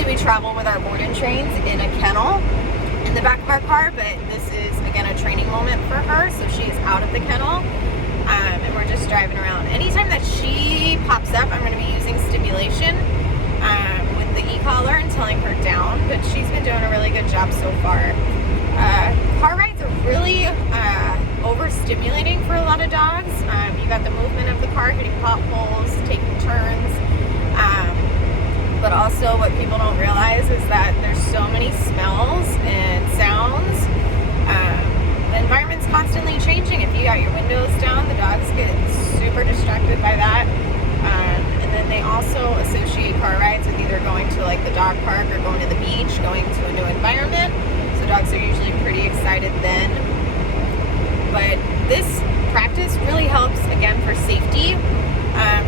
Usually we travel with our board and trains in a kennel in the back of our car, but this is again a training moment for her, so she is out of the kennel, and we're just driving around. Anytime that she pops up, I'm going to be using stimulation with the e-collar and telling her down, but she's been doing a really good job so far. Car rides are really overstimulating for a lot of dogs. You got the movement of the car, hitting potholes, taking turns, but also what people don't realize is that there's so many smells and sounds. The environment's constantly changing. If you got your windows down, the dogs get super distracted by that. And then they also associate car rides with either going to like the dog park or going to the beach, going to a new environment. So dogs are usually pretty excited then. But this practice really helps, again, for safety,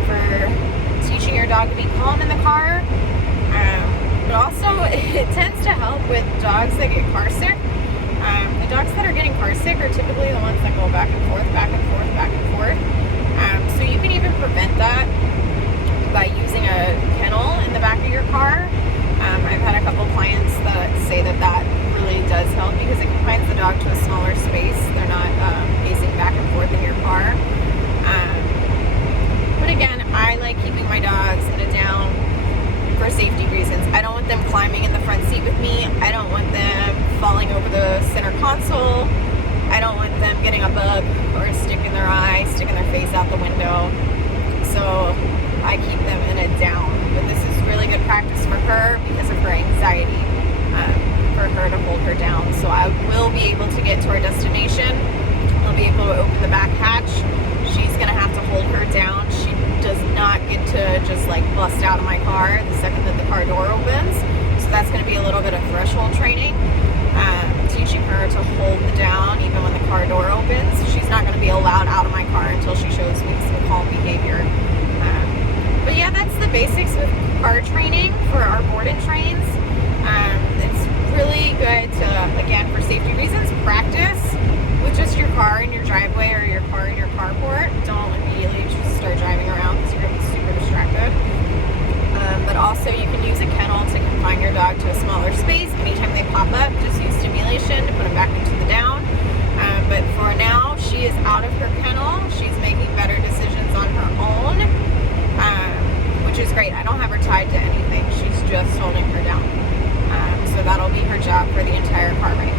for teaching your dog to be calm in the car. But also, it tends to help with dogs that get car sick. The dogs that are getting car sick are typically the ones that go back and forth, back and forth, back and forth. So you can even prevent that by using a kennel in the back of your car. I've had a couple clients that say that that really does help because it confines the dog to a smaller space. They're not pacing back and forth in your car. But again, I like keeping my dogs in a down for safety reasons. I don't want them climbing in the front seat with me. I don't want them falling over the center console. I don't want them getting a bug or a stick in their eye, sticking their face out the window. So I keep them in a down. But this is really good practice for her because of her anxiety, for her to hold her down. So I will be able to get to our destination. I'll be able to open the back hatch. She's gonna have to hold her down. She does not get to just like bust out of my car the second that the car door opens. So that's gonna be a little bit of threshold training, teaching her to hold the down even when the car door opens. She's not gonna be allowed out of my car until she shows me some calm behavior. But yeah, that's the basics with car training for our board and trains. It's really good to, again, for safety reasons, practice with just your car in your driveway or your car in your carport. Don't immediately just start driving around because you're going to be super distracted. But also you can use a kennel to confine your dog to a smaller space. Anytime they pop up, just use stimulation to put them back into the down. But for now, she is out of her kennel. She's making better decisions on her own, which is great. I don't have her tied to anything. She's just holding her down. So that'll be her job for the entire car ride.